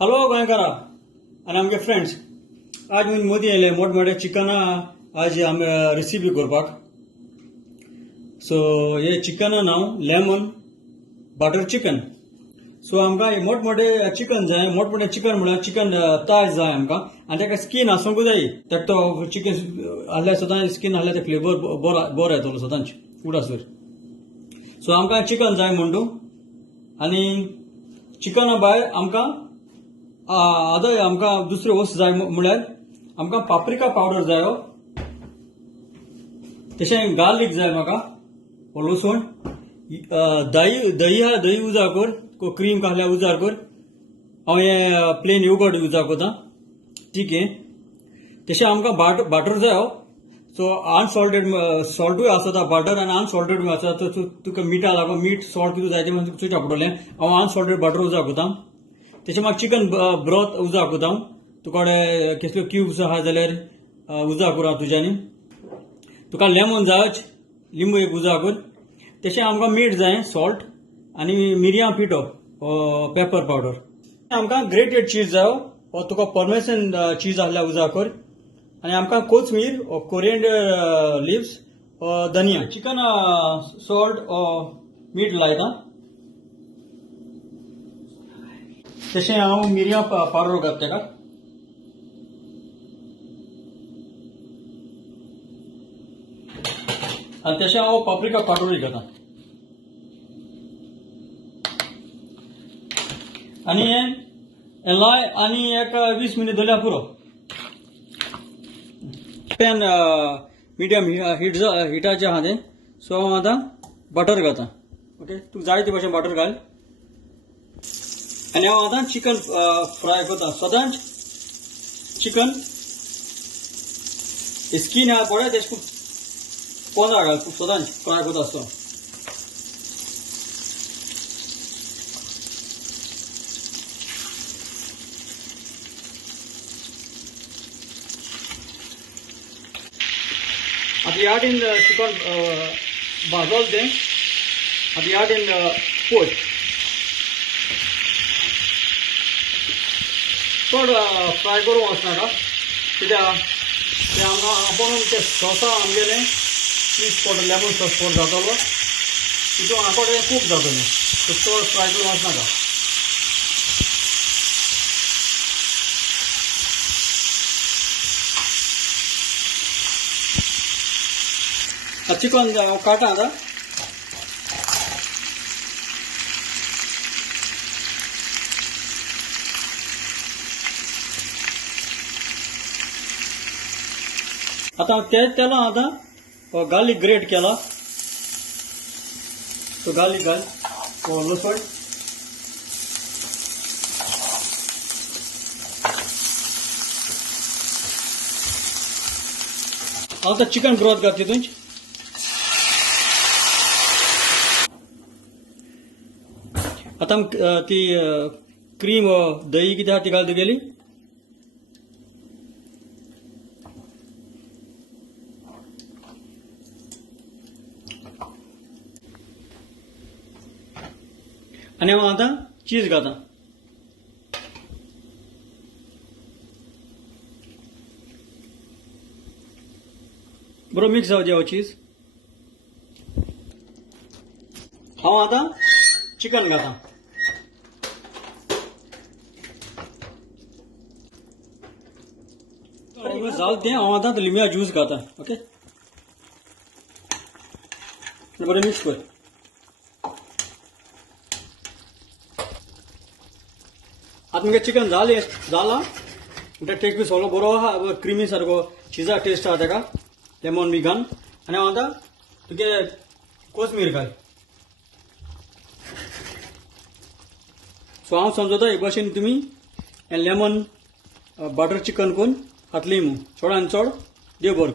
Hello गोंयकारा आनी आमगे friends, आज मी मोदी येयले मोठमोठे चिकन आज आमी रेसिपी करपाक. सो हे चिकन नाव लेमन बटर चिकन. सो आमकां मोठमोठे चिकन जाय. मोठमोठे चिकन म्हळ्यार चिकन ताय जाय आमकां, आनी ताका स्कीन आसूंक जाय. ताका तो चिकन आहल्यार सदां स्कीन आहल्यार ते फ्लेवर बरो येतलो सदांच उडासर. सो आमकां चिकन जाय म्हणटू, आनी चिकना भायर आमकां आदय आमकां दुसरे वस्त जाय म्हळ्यार आमकां पाप्रिका पावडर जाय, तशें गार्लीक जाय म्हाका, लसूण, दही उजार कर, क्रीम कहल्यार उजार कर. हांव हे प्लेन योगर्ट उजार करता, ठीक आहे. तशें आमकां बटर जाय. सो अनसॉल्टेड सॉल्टूय आसा बटर आनी अनसॉल्टेडूय आसा. तुका मिठा लागून मीठ सॉल्ट कितें जाय तें चुच्या पडटलें. हांव अनसॉल्टेड बटर उजार करता. तशें म्हाका चिकन ब्रॉथ उजार करता. तुका कसल्यो क्यूब्स आहा जाल्यार उजार कर तुज्यांनी. तुका लेमन जाय, लिंबू एक उजार कर. तशें आमकां मीठ जाय, सॉल्ट, आनी मिरयां पिठो, पेपर पावडर. आमकां ग्रेटेड चीज जाय, तुका पर्मेसन चीज आहल्यार उजार कर. आनी आमकां कोथमीर, कोरिएंडर लिव्स, धनिया. चिकन सॉल्ट मीठ लायता. तशें हांव मिरयां पावडर घालता तेका. आनी तशें हांव पाप्रिका पावडरूय घालता. आनी हें लाय आनी एक 20 मिनीट दवरल्यार पुरो. पॅन मिडियम हिटाचें आहा तें. सो हांव आतां बटर घालता. ओके, तुका जाय ते भाशेन बटर घाल. आनी हांव आतां चिकन फ्राय करता. सदांच चिकन स्कीन आहा पळय तेश पोंदा घाल सदांच फ्राय करता आसतना. आतां ह्या वाटेन चिकन भाजोल तें. आतां ह्या वाटेन पोय चड फ्राय करूंक वचनाका, कित्याक ते आपूण ते सॉसा आमगेलें मिक्स पडटलें, लेमन सॉस पड जातलो तितून आपूण तें खूब जातलें. सो चड फ्राय करूंक वचनाका. चिकन हांव काटा आतां. आतां तेच तेलां आतां गार्लीक ग्रेट केला. सो गार्लीक घाल, लसूण, हांव आतां चिकन ब्रॉथ घाल तितूंच. आतां ती क्रीम दही कितें आहा ती घाल तुगेली. आनी हांव आतां चीज घालता. बरो मिक्स जावं दी हो चीज. हांव आतां चिकन घालता. जाल तें हांव आतां लिंब्या ज्यूस घालता. ओके, बरें मिक्स कर. आतां मुगे चिकन जाला म्हणटा टेस्ट बी सगळो बरो आहा, क्रिमी सारको चिजा टेस्ट आहा तेका, लेमन बी घाल. आनी हांव आतां तुगे कोथमीर घाल. सो हांव समजता हे भाशेन तुमी लेमन बटर चिकन करून खातली म्हणून. चड आनी चड देव बरें.